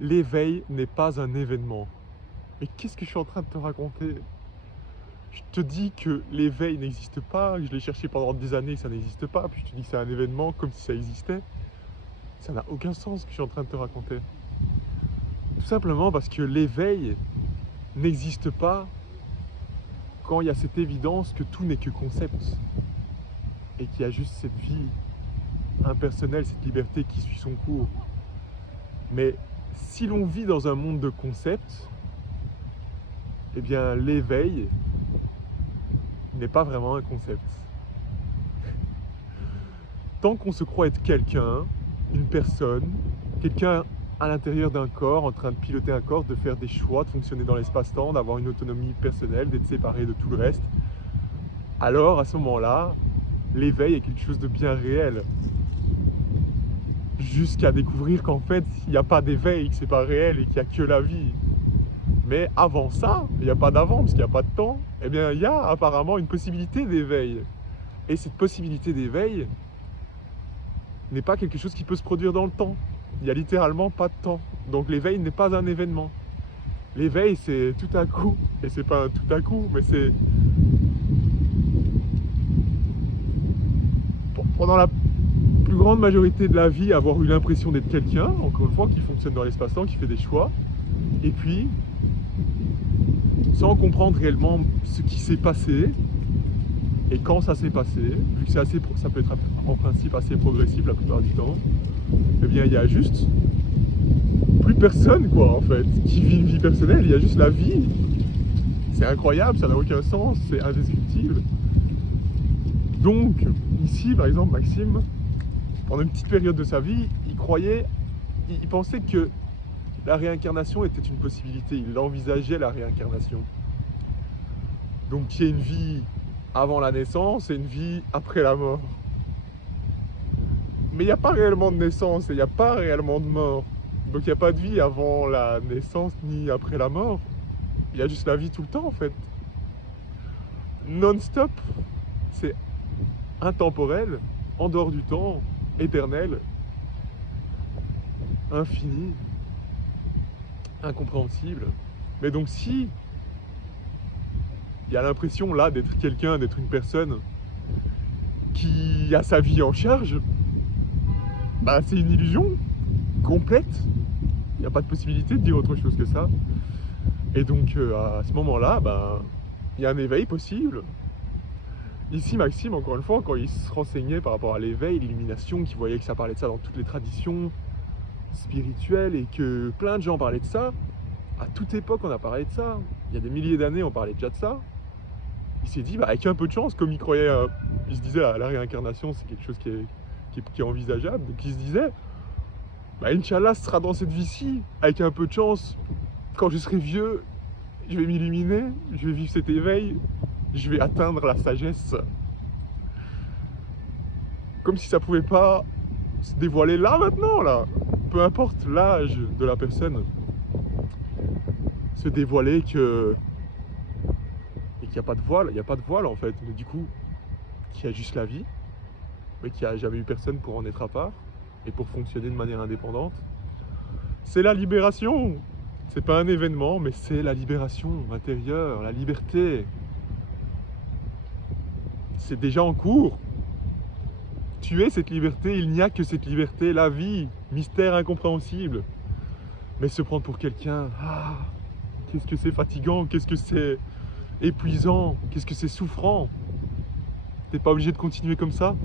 l'éveil n'est pas un événement. Mais qu'est-ce que je suis en train de te raconter? Je te dis que l'éveil n'existe pas, que je l'ai cherché pendant des années, que ça n'existe pas, puis je te dis que c'est un événement comme si ça existait. Ça n'a aucun sens ce que je suis en train de te raconter. Tout simplement parce que l'éveil n'existe pas quand il y a cette évidence que tout n'est que concept et qu'il y a juste cette vie impersonnelle, cette liberté qui suit son cours. Mais si l'on vit dans un monde de concepts, eh bien l'éveil n'est pas vraiment un concept. Tant qu'on se croit être quelqu'un, une personne, quelqu'un à l'intérieur d'un corps, en train de piloter un corps, de faire des choix, de fonctionner dans l'espace-temps, d'avoir une autonomie personnelle, d'être séparé de tout le reste, alors à ce moment-là, l'éveil est quelque chose de bien réel. Jusqu'à découvrir qu'en fait, il n'y a pas d'éveil, que c'est pas réel et qu'il n'y a que la vie. Mais avant ça, il n'y a pas d'avant, parce qu'il n'y a pas de temps, eh bien il y a apparemment une possibilité d'éveil. Et cette possibilité d'éveil n'est pas quelque chose qui peut se produire dans le temps. Il n'y a littéralement pas de temps. Donc l'éveil n'est pas un événement. L'éveil, c'est tout à coup, et c'est pas un tout à coup, mais c'est pendant la plus grande majorité de la vie avoir eu l'impression d'être quelqu'un, encore une fois, qui fonctionne dans l'espace-temps, qui fait des choix, et puis sans comprendre réellement ce qui s'est passé et quand ça s'est passé, vu que ça peut être en principe assez progressif la plupart du temps, eh bien il y a juste plus personne quoi en fait qui vit une vie personnelle, il y a juste la vie. C'est incroyable, ça n'a aucun sens, c'est indescriptible. Donc ici par exemple Maxime, pendant une petite période de sa vie, il pensait que la réincarnation était une possibilité, il envisageait la réincarnation. Donc il y a une vie avant la naissance et une vie après la mort. Mais il n'y a pas réellement de naissance et il n'y a pas réellement de mort. Donc il n'y a pas de vie avant la naissance ni après la mort. Il y a juste la vie tout le temps en fait. Non-stop, c'est intemporel, en dehors du temps, éternel, infini, incompréhensible. Mais donc si il y a l'impression là d'être quelqu'un, d'être une personne qui a sa vie en charge, bah c'est une illusion complète. Il n'y a pas de possibilité de dire autre chose que ça. Et donc à ce moment-là, bah, il y a un éveil possible. Ici Maxime, encore une fois, quand il se renseignait par rapport à l'éveil, l'illumination, qu'il voyait que ça parlait de ça dans toutes les traditions spirituelles et que plein de gens parlaient de ça, à toute époque on a parlé de ça. Il y a des milliers d'années on parlait déjà de ça. Il s'est dit, bah, avec un peu de chance, comme il croyait, il se disait la réincarnation c'est quelque chose qui est envisageable, donc il se disait, bah, Inch'Allah ce sera dans cette vie-ci, avec un peu de chance, quand je serai vieux, je vais m'illuminer, je vais vivre cet éveil, je vais atteindre la sagesse. Comme si ça pouvait pas se dévoiler là maintenant, là. Peu importe l'âge de la personne, se dévoiler que et qu'il n'y a pas de voile, il n'y a pas de voile en fait, mais du coup, qu'il y a juste la vie, mais qu'il n'y a jamais eu personne pour en être à part et pour fonctionner de manière indépendante. C'est la libération. C'est pas un événement, mais c'est la libération intérieure, la liberté. C'est déjà en cours. Tu es cette liberté, il n'y a que cette liberté, la vie, mystère incompréhensible. Mais se prendre pour quelqu'un, ah, qu'est-ce que c'est fatigant, qu'est-ce que c'est épuisant, qu'est-ce que c'est souffrant. T'es pas obligé de continuer comme ça.